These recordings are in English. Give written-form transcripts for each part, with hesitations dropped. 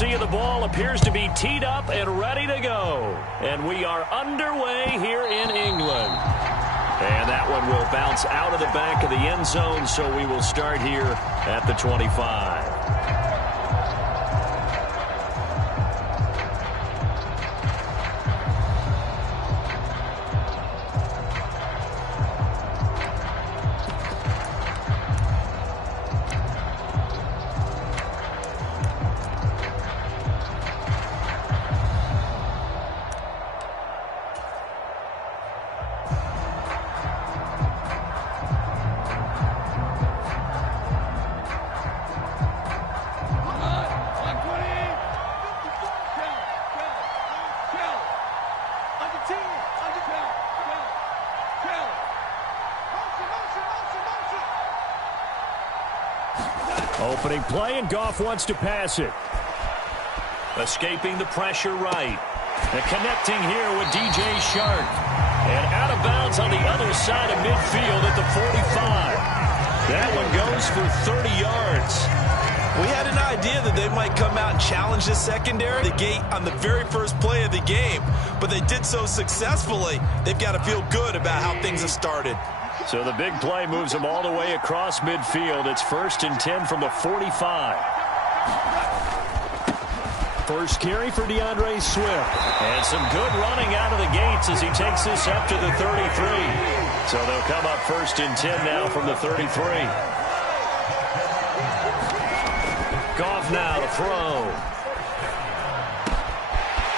see the ball appears to be teed up and ready to go. And we are underway here in England. And that one will bounce out of the back of the end zone, so we will start here at the 25. Opening play, and Goff wants to pass it. Escaping the pressure right. And connecting here with DJ Shark. And out of bounds on the other side of midfield at the 45. That one goes for 30 yards. We had an idea that they might come out and challenge the secondary, the gate on the very first play of the game, but they did so successfully. They've got to feel good about how things have started. So the big play moves them all the way across midfield. It's 1st and 10 from the 45. First carry for DeAndre Swift. And some good running out of the gates as he takes this up to the 33. So they'll come up 1st and 10 now from the 33. Goff now to throw.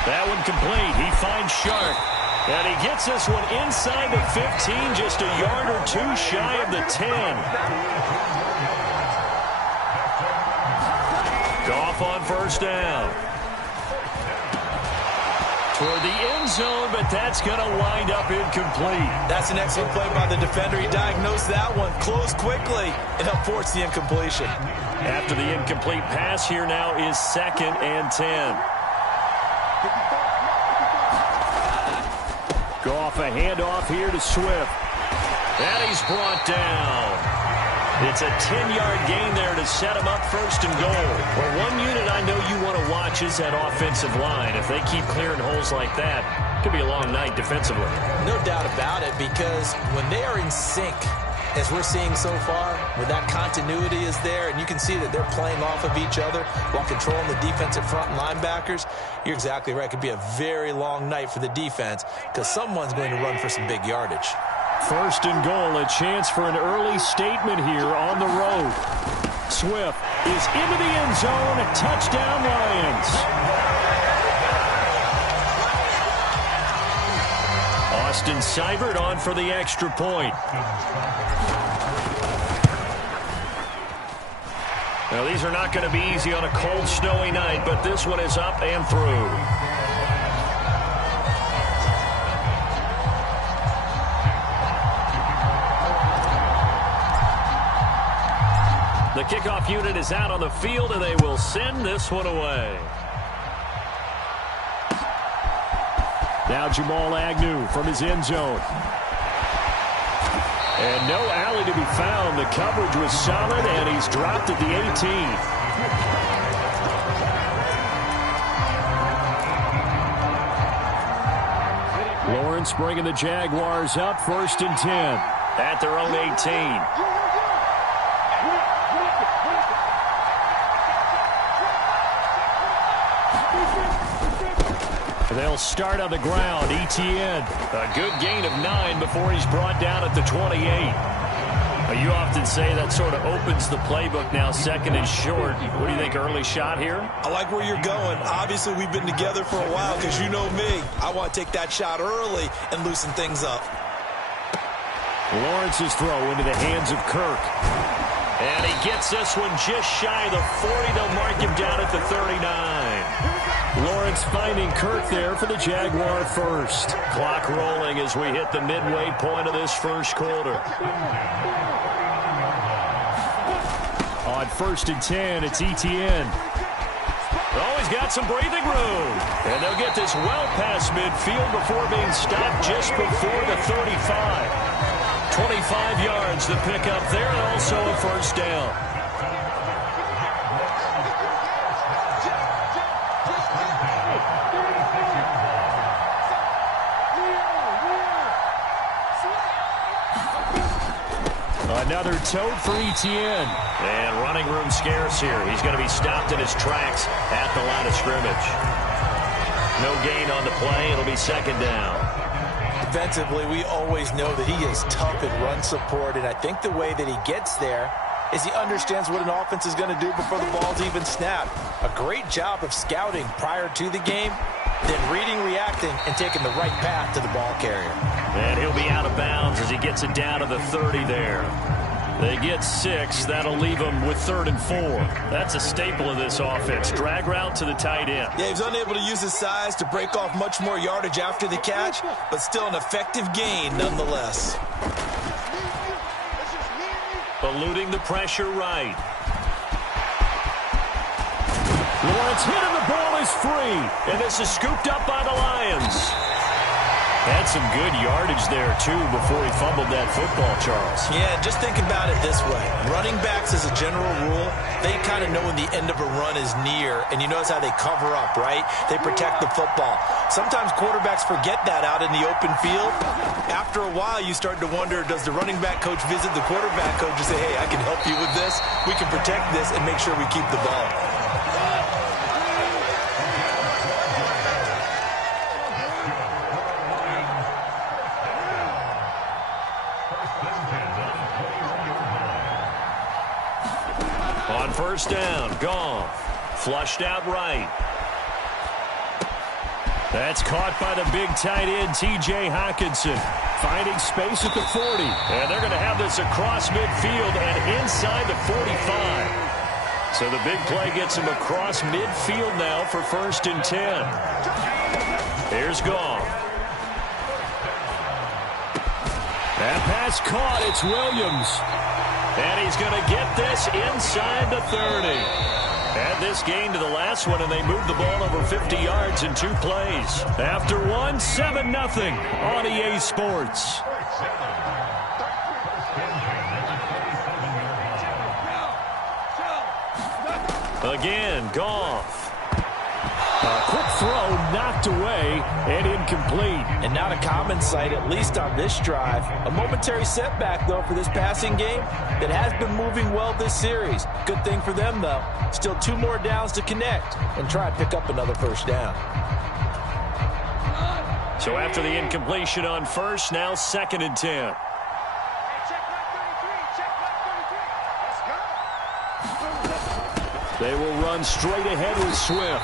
That one complete. He finds Shark. And he gets this one inside the 15, just a yard or two shy of the 10. Goff on 1st down. Toward the end zone, but that's going to wind up incomplete. That's an excellent play by the defender. He diagnosed that one, closed quickly, and helped force the incompletion. After the incomplete pass, here now is 2nd and 10. Goff a handoff here to Swift. And he's brought down. It's a 10-yard gain there to set him up 1st and goal. Well, one unit I know you want to watch is that offensive line. If they keep clearing holes like that, it could be a long night defensively. No doubt about it, because when they are in sync, as we're seeing so far, when that continuity is there and you can see that they're playing off of each other while controlling the defensive front and linebackers, you're exactly right. It could be a very long night for the defense because someone's going to run for some big yardage. 1st and goal, a chance for an early statement here on the road. Swift is into the end zone. Touchdown, Lions. Austin Seibert on for the extra point. Now, these are not going to be easy on a cold, snowy night, but this one is up and through. The kickoff unit is out on the field, and they will send this one away. Now Jamal Agnew from his end zone. And no alley to be found. The coverage was solid, and he's dropped at the 18. Lawrence bringing the Jaguars up 1st and 10 at their own 18. They'll start on the ground. Etienne, a good gain of 9 before he's brought down at the 28. You often say that sort of opens the playbook now, 2nd and short. What do you think, early shot here? I like where you're going. Obviously, we've been together for a while because you know me. I want to take that shot early and loosen things up. Lawrence's throw into the hands of Kirk. And he gets this one just shy of the 40. They'll mark him down at the 39. Lawrence finding Kirk there for the Jaguar first. Clock rolling as we hit the midway point of this first quarter. On 1st and 10, it's Etienne. Oh, he's got some breathing room. And they'll get this well past midfield before being stopped just before the 35. 25 yards to pick up there, and also a 1st down. Another tote for Etienne. And running room scarce here. He's going to be stopped in his tracks at the line of scrimmage. No gain on the play. It'll be second down. Defensively, we always know that he is tough in run support, and I think the way that he gets there is he understands what an offense is going to do before the ball's even snapped. A great job of scouting prior to the game, then reading, reacting, and taking the right path to the ball carrier. And he'll be out of bounds as he gets it down to the 30 there. They get 6. That'll leave them with 3rd and 4. That's a staple of this offense. Drag route to the tight end. Yeah, he was unable to use his size to break off much more yardage after the catch, but still an effective gain nonetheless. Eluding the pressure right. Lawrence hit and the ball is free. And this is scooped up by the Lions. Had some good yardage there, too, before he fumbled that football, Charles. Yeah, just think about it this way. Running backs, as a general rule, they kind of know when the end of a run is near, and you notice how they cover up, right? They protect the football. Sometimes quarterbacks forget that out in the open field. After a while, you start to wonder, does the running back coach visit the quarterback coach and say, hey, I can help you with this, we can protect this, and make sure we keep the ball. On first down, Goff. Flushed out right. That's caught by the big tight end, T.J. Hockenson. Finding space at the 40. And they're going to have this across midfield and inside the 45. So the big play gets him across midfield now for 1st and 10. Here's Goff. That pass caught. It's Williams. And he's going to get this inside the 30. Add this gain to the last one, and they move the ball over 50 yards in 2 plays. After one, 7-0 on EA Sports. Again, Goff. A quick throw knocked away and incomplete. And not a common sight, at least on this drive. A momentary setback, though, for this passing game that has been moving well this series. Good thing for them, though. Still 2 more downs to connect and try and pick up another first down. So after the incompletion on first, now 2nd and 10. They will run straight ahead with Swift.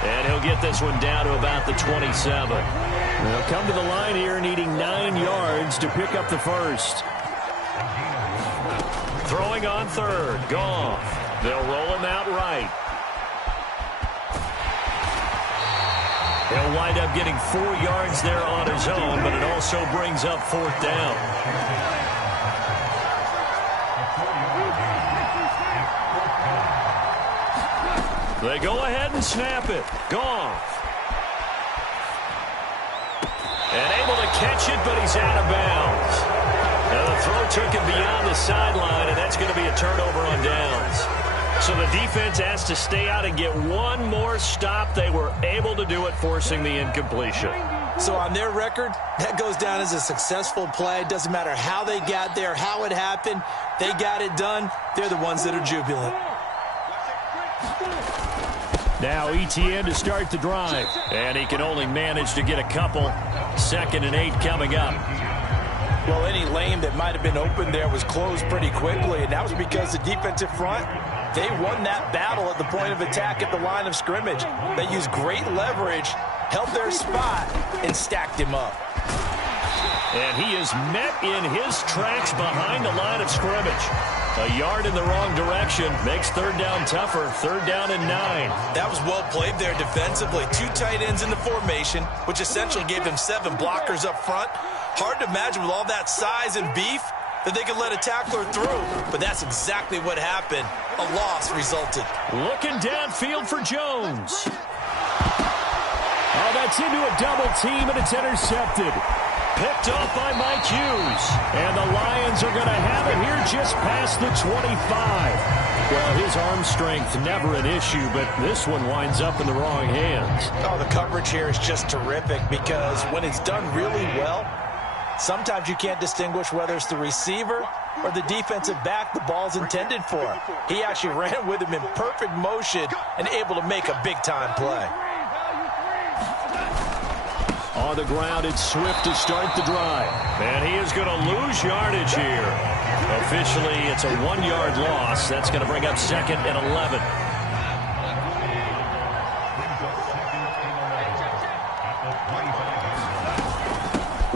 And he'll get this one down to about the 27. They'll come to the line here needing 9 yards to pick up the first. Throwing on 3rd, Goff. They'll roll him out right. He'll wind up getting 4 yards there on his own, but it also brings up 4th down. They go ahead and snap it. Goff. And able to catch it, but he's out of bounds. Now the throw took him beyond the sideline, and that's going to be a turnover on downs. So the defense has to stay out and get one more stop. They were able to do it, forcing the incompletion. So on their record, that goes down as a successful play. It doesn't matter how they got there, how it happened. They got it done. They're the ones that are jubilant. Now Etienne to start the drive. And he can only manage to get a couple. 2nd and 8 coming up. Well, any lane that might have been open there was closed pretty quickly, and that was because the defensive front, they won that battle at the point of attack at the line of scrimmage. They used great leverage, held their spot, and stacked him up. And he is met in his tracks behind the line of scrimmage. A yard in the wrong direction makes 3rd down tougher. 3rd down and 9. That was well played there defensively. 2 tight ends in the formation, which essentially gave them 7 blockers up front. Hard to imagine with all that size and beef that they could let a tackler through. But that's exactly what happened. A loss resulted. Looking downfield for Jones. Oh, that's into a double team, and it's intercepted. Picked off by Mike Hughes. And the Lions are going to have it here just past the 25. Well, his arm strength never an issue, but this one winds up in the wrong hands. Oh, the coverage here is just terrific because when it's done really well, Sometimes you can't distinguish whether it's the receiver or the defensive back the ball's intended for. He actually ran with him in perfect motion and able to make a big-time play. On the ground, it's Swift to start the drive. And he is going to lose yardage here. Officially, it's a 1-yard loss. That's going to bring up 2nd and 11.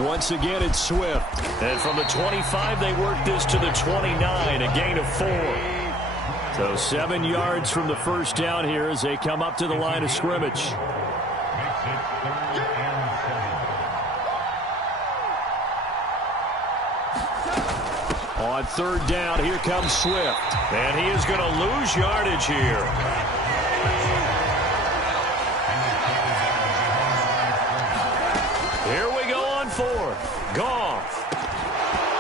Once again, it's Swift. And from the 25, they work this to the 29, a gain of 4. So 7 yards from the first down here as they come up to the line of scrimmage. On 3rd down, here comes Swift. And he is going to lose yardage here. Here we go on 4th. Goff.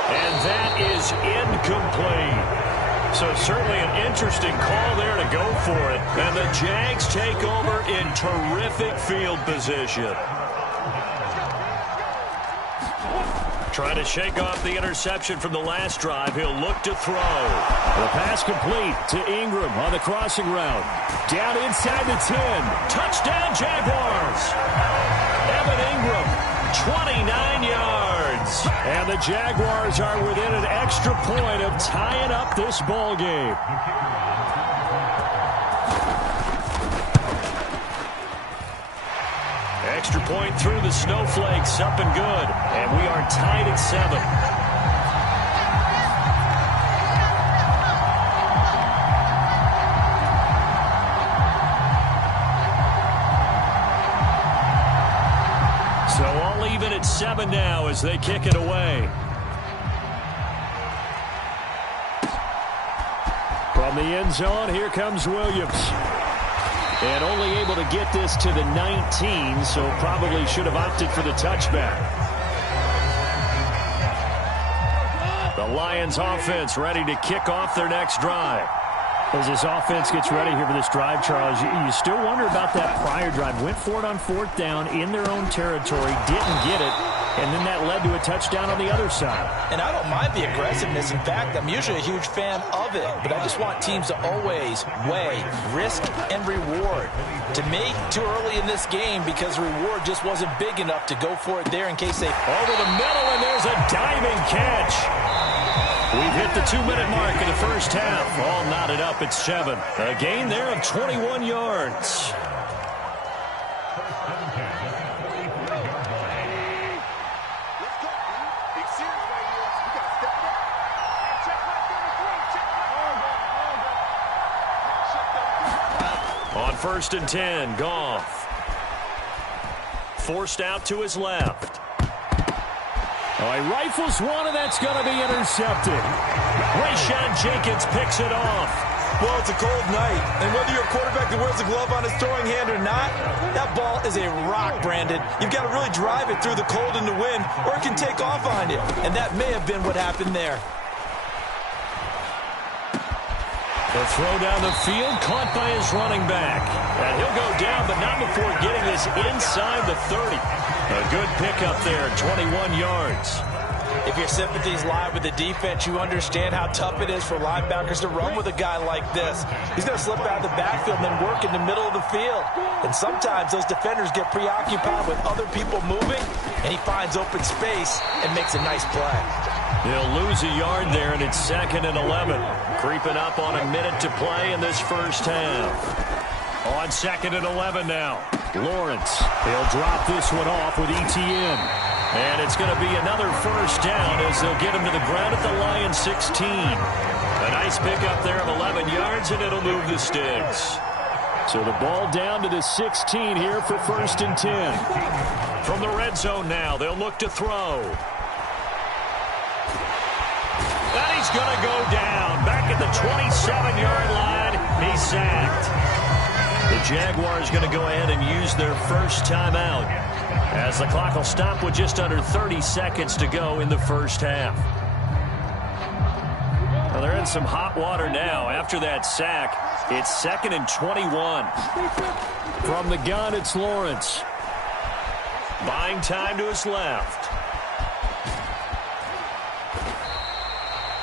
And that is incomplete. So certainly an interesting call there to go for it. And the Jags take over in terrific field position. Trying to shake off the interception from the last drive. He'll look to throw. The pass complete to Ingram on the crossing route. Down inside the 10. Touchdown, Jaguars. Evan Ingram, 29 yards. And the Jaguars are within an extra point of tying up this ball game. Extra point through the snowflakes, up and good. And we are tied at 7. So all even at 7 now as they kick it away. From the end zone, here comes Williams. And only able to get this to the 19, so probably should have opted for the touchback. The Lions offense ready to kick off their next drive. As this offense gets ready here for this drive, Charles, you still wonder about that prior drive. Went for it on 4th down in their own territory, didn't get it, and then that led to a touchdown on the other side. And I don't mind the aggressiveness. In fact, I'm usually a huge fan of it, but I just want teams to always weigh risk and reward. To me, too early in this game because reward just wasn't big enough to go for it there in case they... Over the middle, and there's a diving catch. We've hit the 2-minute mark in the first half. All knotted up at 7. A gain there of 21 yards. On 1st and 10, Goff. Forced out to his left. Oh, he rifles one, and that's going to be intercepted. Rayshawn Jenkins picks it off. Well, it's a cold night, and whether you're a quarterback that wears a glove on his throwing hand or not, that ball is a rock, Brandon. You've got to really drive it through the cold and the wind, or it can take off on you. And that may have been what happened there. The throw down the field, caught by his running back. And he'll go down, but not before getting this inside the 30. A good pickup there, 21 yards. If your sympathies lie with the defense, you understand how tough it is for linebackers to run with a guy like this. He's going to slip out of the backfield and then work in the middle of the field. And sometimes those defenders get preoccupied with other people moving, and he finds open space and makes a nice play. He'll lose a yard there, and it's 2nd and 11. Creeping up on a minute to play in this first half. On 2nd and 11 now. Lawrence, he'll drop this one off with ETN. And it's going to be another first down as they'll get him to the ground at the Lions 16. A nice pickup there of 11 yards, and it'll move the sticks. So the ball down to the 16 here for 1st and 10. From the red zone now, they'll look to throw. And he's going to go down. Back at the 27-yard line, he's sacked. The Jaguars going to go ahead and use their first timeout as the clock will stop with just under 30 seconds to go in the first half. Well, they're in some hot water now. After that sack, it's 2nd and 21. From the gun, it's Lawrence. Buying time to his left.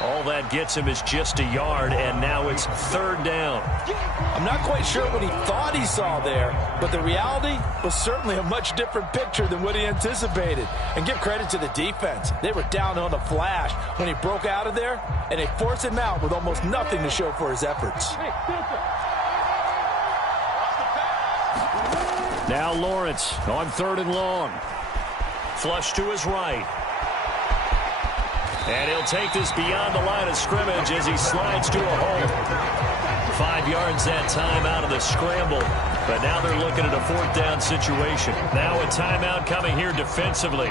All that gets him is just a yard, and now it's 3rd down. I'm not quite sure what he thought he saw there, but the reality was certainly a much different picture than what he anticipated. And give credit to the defense. They were down on the flash when he broke out of there, and they forced him out with almost nothing to show for his efforts. Now Lawrence on 3rd and long. Flush to his right. And he'll take this beyond the line of scrimmage as he slides to a hole. 5 yards that time out of the scramble. But now they're looking at a 4th down situation. Now a timeout coming here defensively.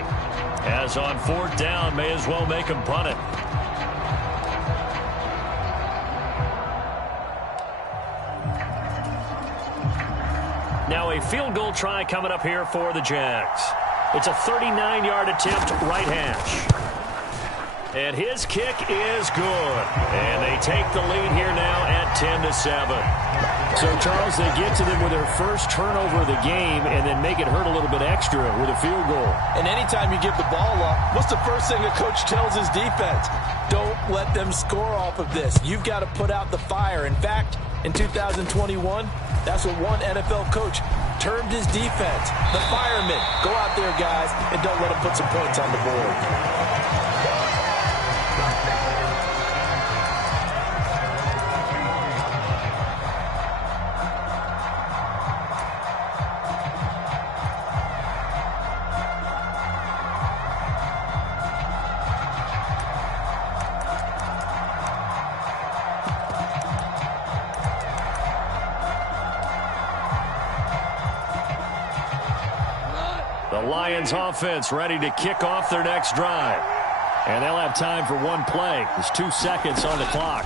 As on 4th down, may as well make him punt it. Now a field goal try coming up here for the Jags. It's a 39-yard attempt, right hash. And his kick is good. And they take the lead here now at 10-7. So, Charles, they get to them with their first turnover of the game and then make it hurt a little bit extra with a field goal. And anytime you give the ball up, what's the first thing a coach tells his defense? Don't let them score off of this. You've got to put out the fire. In fact, in 2021, that's what one NFL coach termed his defense. The firemen. Go out there, guys, and don't let them put some points on the board. The Lions offense ready to kick off their next drive. And they'll have time for one play. There's 2 seconds on the clock.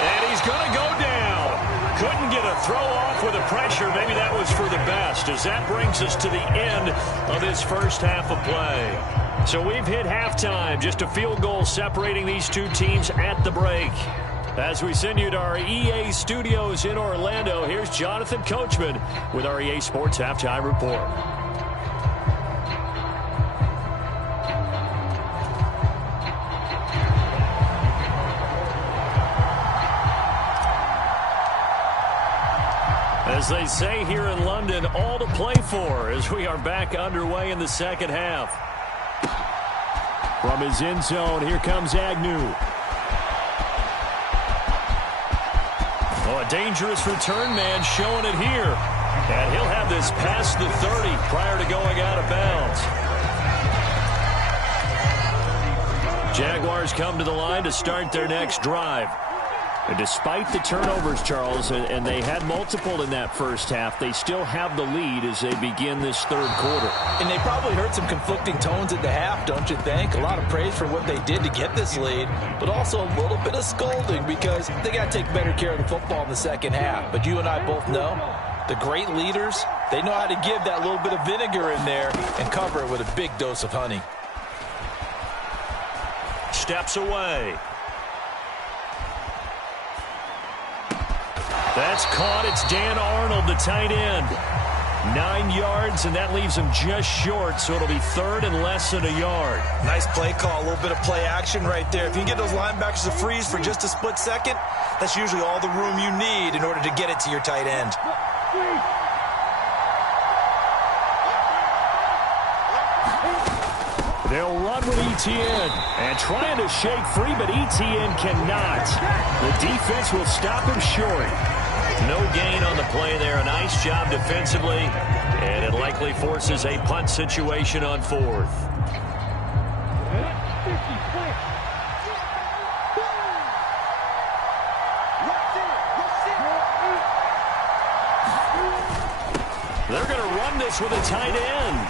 And he's going to go down. Couldn't get a throw off with the pressure. Maybe that was for the best, as that brings us to the end of this first half of play. So we've hit halftime. Just a field goal separating these two teams at the break. As we send you to our EA studios in Orlando, here's Jonathan Coachman with our EA Sports Halftime Report. As they say here in London, all to play for as we are back underway in the second half. From his end zone, here comes Agnew. Oh, a dangerous return man showing it here. And he'll have this past the 30 prior to going out of bounds. Jaguars come to the line to start their next drive. And despite the turnovers, Charles, and they had multiple in that first half, they still have the lead as they begin this third quarter. And they probably heard some conflicting tones at the half, don't you think? A lot of praise for what they did to get this lead, but also a little bit of scolding because they got to take better care of the football in the second half. But you and I both know the great leaders, they know how to give that little bit of vinegar in there and cover it with a big dose of honey. Steps away. That's caught. It's Dan Arnold, the tight end. 9 yards, and that leaves him just short, so it'll be third and less than a yard. Nice play call, a little bit of play action right there. If you can get those linebackers to freeze for just a split second, that's usually all the room you need in order to get it to your tight end. They'll run with Etienne, and trying to shake free, but Etienne cannot. The defense will stop him short. No gain on the play there. A nice job defensively, and it likely forces a punt situation on fourth. They're going to run this with a tight end.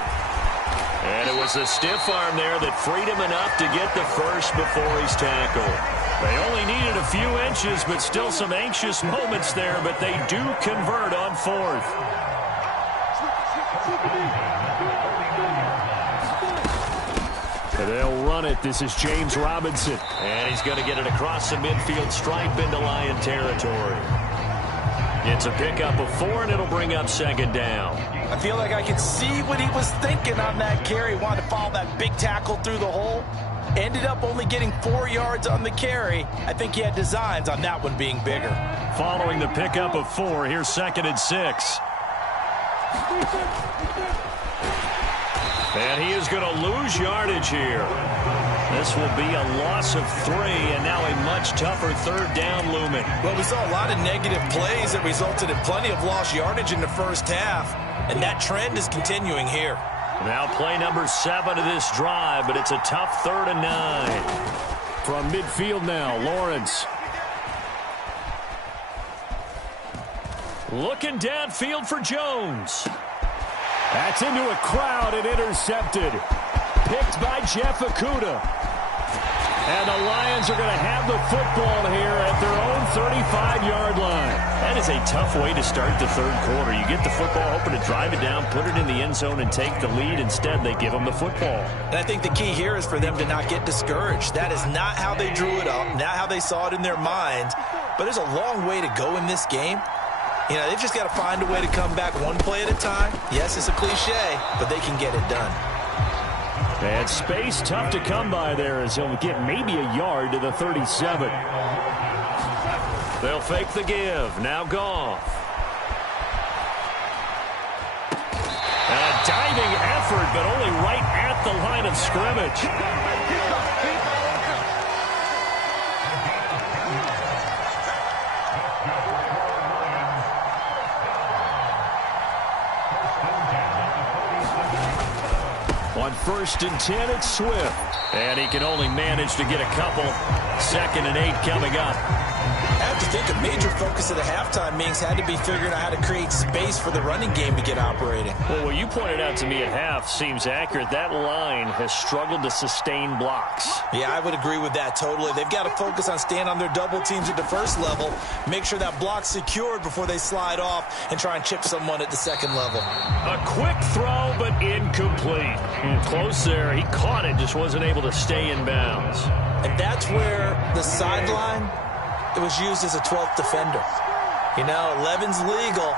And it was a stiff arm there that freed him enough to get the first before he's tackled. They only needed a few inches, but still some anxious moments there, but they do convert on fourth. They'll run it. This is James Robinson. And he's going to get it across the midfield stripe into Lion territory. It's a pickup of 4, and it'll bring up second down. I feel like I could see what he was thinking on that carry. Wanted to follow that big tackle through the hole. Ended up only getting 4 yards on the carry. I think he had designs on that one being bigger. Following the pickup of 4, here's 2nd and 6. And he is going to lose yardage here. This will be a loss of 3, and now a much tougher 3rd down looming. Well, we saw a lot of negative plays that resulted in plenty of lost yardage in the first half, and that trend is continuing here. Now play number 7 of this drive, but it's a tough 3rd and 9. From midfield now, Lawrence. Looking downfield for Jones. That's into a crowd and intercepted. Picked by Jeff Okudah. And the Lions are going to have the football here at their own 35-yard line. That is a tough way to start the 3rd quarter. You get the football, hoping to drive it down, put it in the end zone, and take the lead. Instead, they give them the football. And I think the key here is for them to not get discouraged. That is not how they drew it up, not how they saw it in their minds. But there's a long way to go in this game. You know, they've just got to find a way to come back one play at a time. Yes, it's a cliche, but they can get it done. And space tough to come by there as he'll get maybe a yard to the 37. They'll fake the give. Now Goff. And a diving effort, but only right at the line of scrimmage. On 1st and 10, it's Swift. And he can only manage to get a couple. 2nd and 8 coming up. I have to think a major focus of the halftime meetings had to be figuring out how to create space for the running game to get operating. Well, what you pointed out to me at half seems accurate. That line has struggled to sustain blocks. Yeah, I would agree with that totally. They've got to focus on staying on their double teams at the first level, make sure that block's secured before they slide off and try and chip someone at the 2nd level. A quick throw, but incomplete. Close there. He caught it, just wasn't able to stay in bounds. And that's where the sideline, it was used as a 12th defender. You know, 11's legal.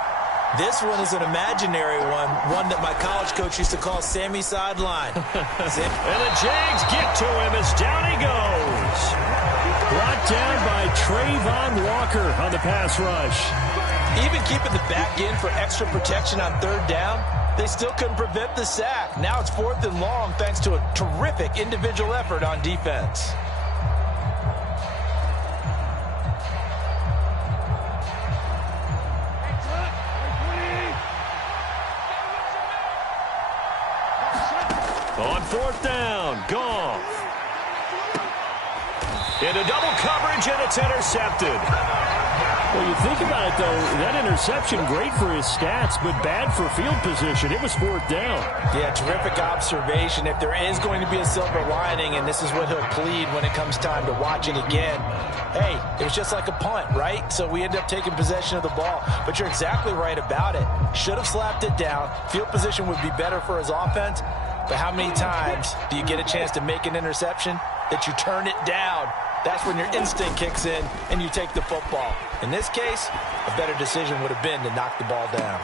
This one is an imaginary one that my college coach used to call Sammy Sideline. And the Jags get to him as down he goes. Brought down by Trayvon Walker on the pass rush. Even keeping the back in for extra protection on 3rd down, they still couldn't prevent the sack. Now it's 4th and long thanks to a terrific individual effort on defense. On 4th down, Goff. Into double coverage, and it's intercepted. Well, you think about it, though, that interception, great for his stats, but bad for field position. It was 4th down. Yeah, terrific observation. If there is going to be a silver lining, and this is what he'll plead when it comes time to watch it again, hey, it was just like a punt, right? So we end up taking possession of the ball. But you're exactly right about it. Should have slapped it down. Field position would be better for his offense. But how many times do you get a chance to make an interception that you turn it down? That's when your instinct kicks in and you take the football. In this case, a better decision would have been to knock the ball down.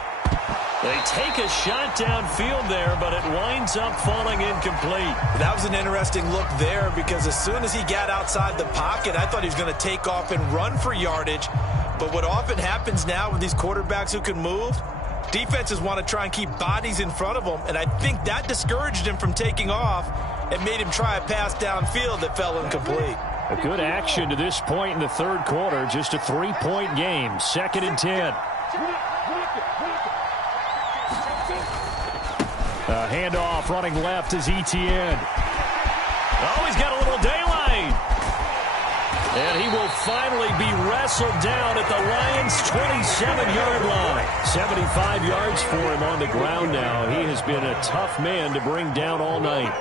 They take a shot downfield there, but it winds up falling incomplete. That was an interesting look there because as soon as he got outside the pocket, I thought he was going to take off and run for yardage. But what often happens now with these quarterbacks who can move, defenses want to try and keep bodies in front of them, and I think that discouraged him from taking off and made him try a pass downfield that fell incomplete. A good action to this point in the 3rd quarter. Just a 3-point game. 2nd and 10. A handoff running left is Etienne. Oh, he's got a little daylight. And he will finally be wrestled down at the Lions' 27-yard line. 75 yards for him on the ground now. He has been a tough man to bring down all night.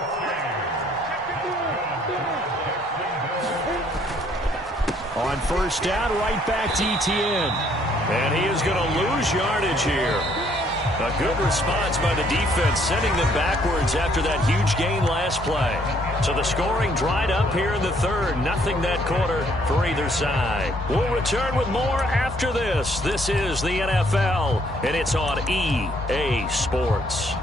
On 1st down, right back to Etienne. And he is going to lose yardage here. A good response by the defense, sending them backwards after that huge gain last play. So the scoring dried up here in the third. Nothing that quarter for either side. We'll return with more after this. This is the NFL, and it's on EA Sports.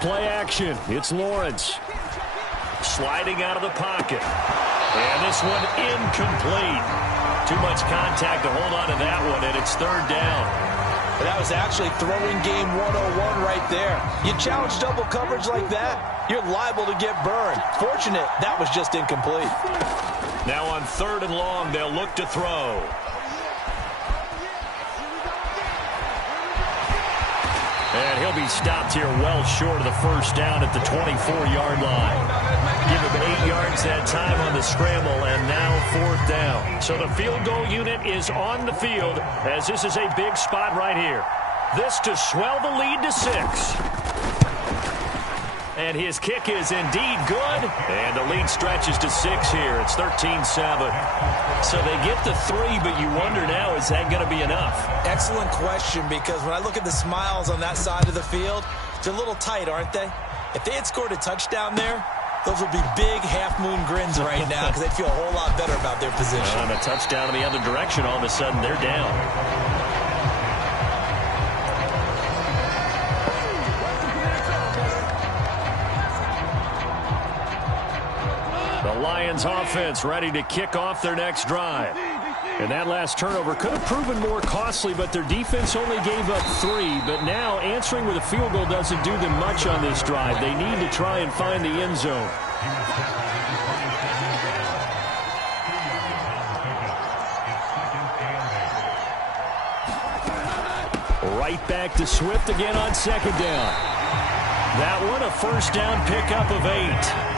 Play action. It's Lawrence. Sliding out of the pocket. And this one incomplete. Too much contact to hold on to that one, and it's third down. That was actually throwing game 101 right there. You challenge double coverage like that, you're liable to get burned. Fortunate, that was just incomplete. Now on third and long, they'll look to throw. And he'll be stopped here well short of the first down at the 24-yard line. Give him 8 yards that time on the scramble, and now fourth down. So the field goal unit is on the field, as this is a big spot right here. This to swell the lead to 6. And his kick is indeed good. And the lead stretches to 6 here. It's 13-7. So they get the 3, but you wonder now, is that going to be enough? Excellent question, because when I look at the smiles on that side of the field, they're a little tight, aren't they? If they had scored a touchdown there, those would be big half-moon grins right now, because they'd feel a whole lot better about their position. On a touchdown in the other direction, all of a sudden they're down. The Lions offense ready to kick off their next drive. And that last turnover could have proven more costly, but their defense only gave up 3. But now answering with a field goal doesn't do them much on this drive. They need to try and find the end zone. Right back to Swift again on second down. That one a first down pickup of 8.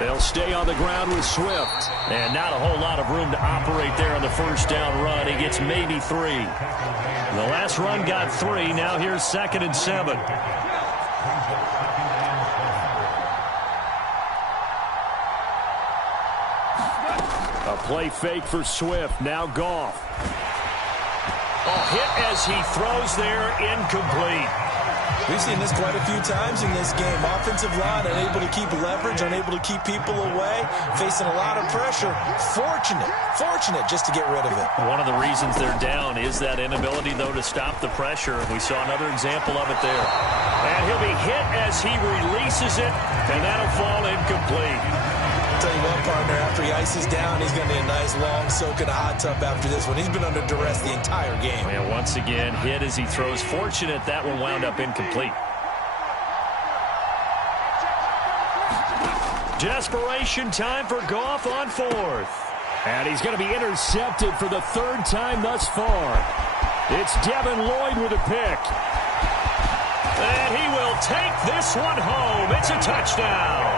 They'll stay on the ground with Swift. And not a whole lot of room to operate there on the first down run. He gets maybe 3. The last run got 3. Now here's 2nd and 7. A play fake for Swift. Now Goff. A hit as he throws there, incomplete. We've seen this quite a few times in this game. Offensive line unable to keep leverage, unable to keep people away, facing a lot of pressure. Fortunate just to get rid of it. One of the reasons they're down is that inability, though, to stop the pressure. We saw another example of it there. And he'll be hit as he releases it, and that'll fall incomplete. I'll tell you what, partner, after he ices down, he's going to need a nice long soak in a hot tub after this one. He's been under duress the entire game. And once again, hit as he throws. Fortunate that one wound up incomplete. Desperation time for Goff on 4th. And he's going to be intercepted for the 3rd time thus far. It's Devin Lloyd with a pick. And he will take this one home. It's a touchdown.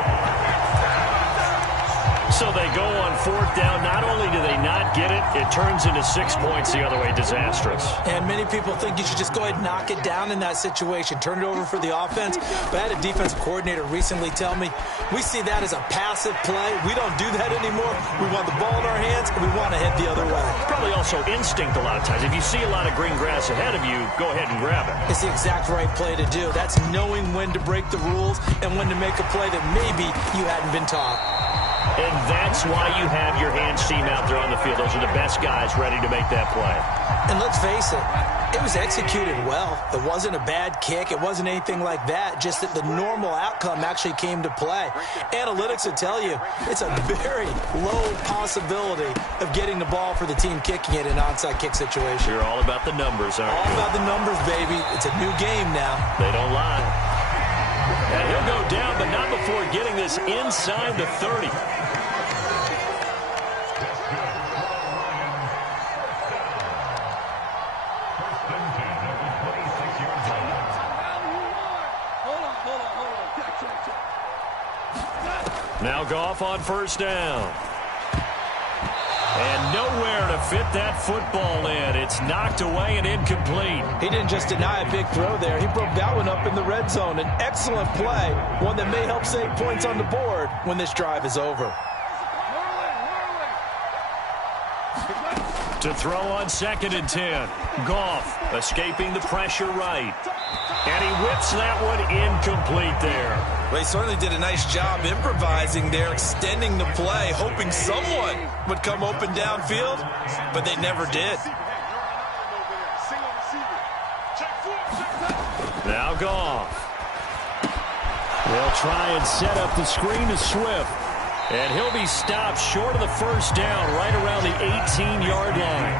So they go on 4th down. Not only do they not get it, it turns into 6 points the other way. Disastrous. And many people think you should just go ahead and knock it down in that situation. Turn it over for the offense. But I had a defensive coordinator recently tell me, we see that as a passive play. We don't do that anymore. We want the ball in our hands, and we want to head the other way. Probably also instinct a lot of times. If you see a lot of green grass ahead of you, go ahead and grab it. It's the exact right play to do. That's knowing when to break the rules and when to make a play that maybe you hadn't been taught. And that's why you have your hands team out there on the field. Those are the best guys ready to make that play. And let's face it, it was executed well. It wasn't a bad kick. It wasn't anything like that. Just that the normal outcome actually came to play. Analytics will tell you it's a very low possibility of getting the ball for the team kicking it in an onside kick situation. You're all about the numbers, aren't you? All about the numbers, baby. It's a new game now. They don't lie. And he'll go down, but not before getting this inside the 30. Now Goff on first down. And nowhere to fit that football in. It's knocked away and incomplete. He didn't just deny a big throw there. He broke that one up in the red zone. An excellent play, one that may help save points on the board when this drive is over. To throw on 2nd and 10. Goff escaping the pressure right. And he whips that one incomplete there. Well, he certainly did a nice job improvising there, extending the play, hoping someone would come open downfield, but they never did. Now Goff. They'll try and set up the screen to Swift. And he'll be stopped short of the first down right around the 18-yard line.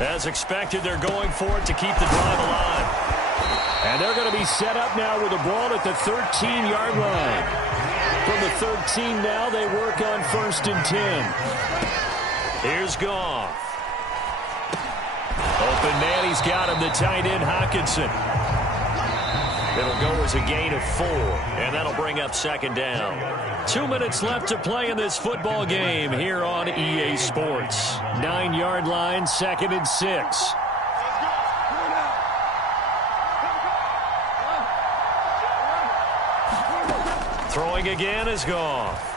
As expected, they're going for it to keep the drive alive. And they're going to be set up now with the ball at the 13-yard line. From the 13 now, they work on 1st and 10. Here's Goff. Open man, he's got him, the tight end, Hockenson. It'll go as a gain of 4, and that'll bring up 2nd down. 2 minutes left to play in this football game here on EA Sports. 9-yard line, 2nd and 6. Throwing again is Goff.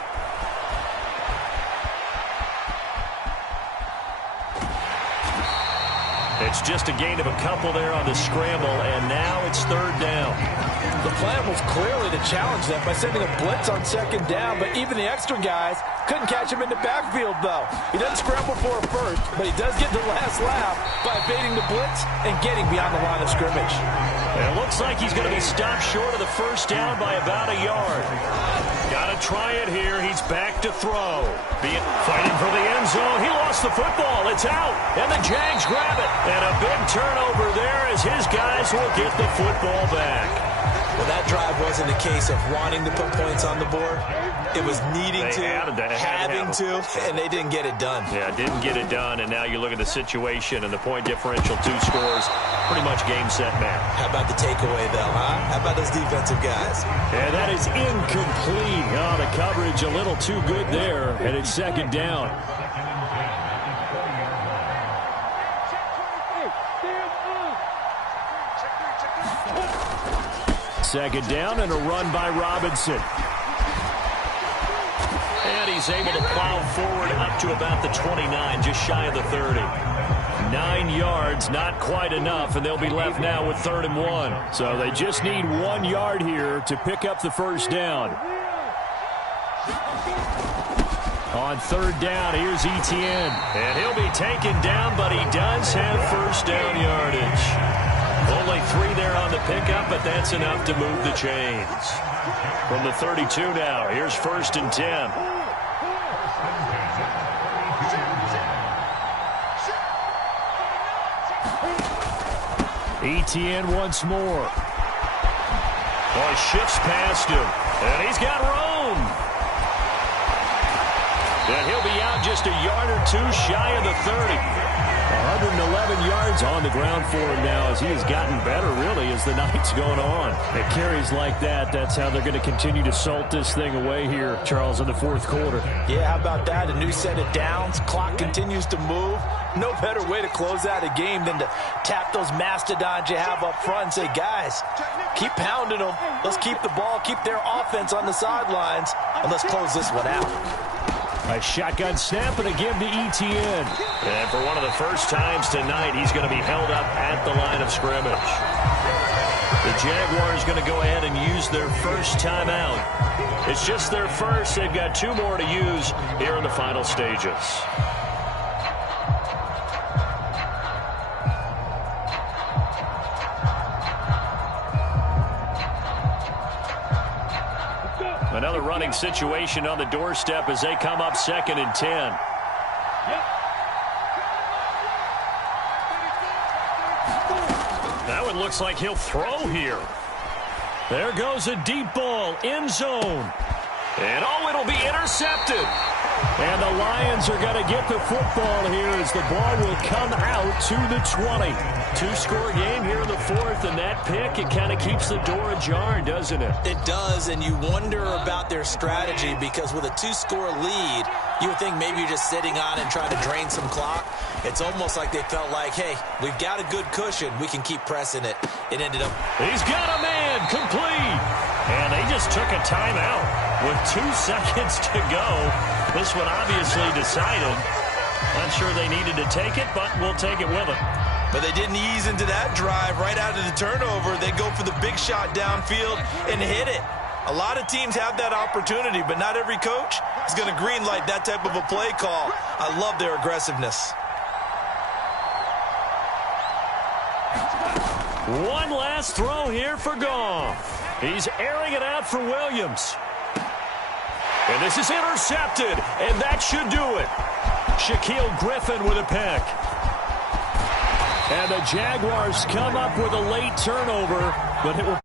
It's just a gain of a couple there on the scramble, and now it's 3rd down. The plan was clearly to challenge them by sending a blitz on 2nd down, but even the extra guys couldn't catch him in the backfield, though. He doesn't scramble for a first, but he does get the last laugh by evading the blitz and getting beyond the line of scrimmage. It looks like he's going to be stopped short of the first down by about a yard. Got to try it here. He's back to throw. Fighting for the end zone. He lost the football. It's out. And the Jags grab it. And a big turnover there as his guys will get the football back. Well, that drive wasn't a case of wanting to put points on the board. It was needing to, having to, and they didn't get it done. Yeah, didn't get it done, and now you look at the situation and the point differential, 2 scores, pretty much game, set, match. How about the takeaway, though, huh? How about those defensive guys? And that is incomplete. Oh, the coverage a little too good there, and it's 2nd down. Second down and a run by Robinson. And he's able to plow forward up to about the 29, just shy of the 30. 9 yards, not quite enough, and they'll be left now with 3rd and 1. So they just need 1 yard here to pick up the first down. On 3rd down, here's Etienne. And he'll be taken down, but he does have first down yardage. Only 3 there on the pickup, but that's enough to move the chains. From the 32 now, here's 1st and 10. Etienne once more. Boy, shifts past him, and he's got room. And he'll be out just a yard or 2 shy of the 30. 111 yards on the ground for him now as he has gotten better, really, as the night's going on. It carries like that. That's how they're going to continue to salt this thing away here, Charles, in the 4th quarter. Yeah, how about that? A new set of downs. Clock continues to move. No better way to close out a game than to tap those mastodons you have up front and say, guys, keep pounding them. Let's keep the ball, keep their offense on the sidelines, and let's close this one out. A shotgun snap and again to Etienne. And for one of the first times tonight, he's going to be held up at the line of scrimmage. The Jaguars going to go ahead and use their first timeout. It's just their first. They've got 2 more to use here in the final stages. Another running situation on the doorstep as they come up 2nd and 10. That one looks like he'll throw here. There goes a deep ball, end zone. And oh, it'll be intercepted. And the Lions are going to get the football here as the ball will come out to the 20. Two-score game here in the fourth, and that pick, it kind of keeps the door ajar, doesn't it? It does, and you wonder about their strategy because with a two-score lead, you would think maybe you're just sitting on and trying to drain some clock. It's almost like they felt like, hey, we've got a good cushion. We can keep pressing it. It ended up. He's got a man complete. And they just took a timeout with 2 seconds to go. This one obviously decided. Not sure they needed to take it, but we'll take it with them. But they didn't ease into that drive right out of the turnover. They go for the big shot downfield and hit it. A lot of teams have that opportunity, but not every coach is going to greenlight that type of a play call. I love their aggressiveness. One last throw here for Goff. He's airing it out for Williams. And this is intercepted, and that should do it. Shaquille Griffin with a pick. And the Jaguars come up with a late turnover, but it will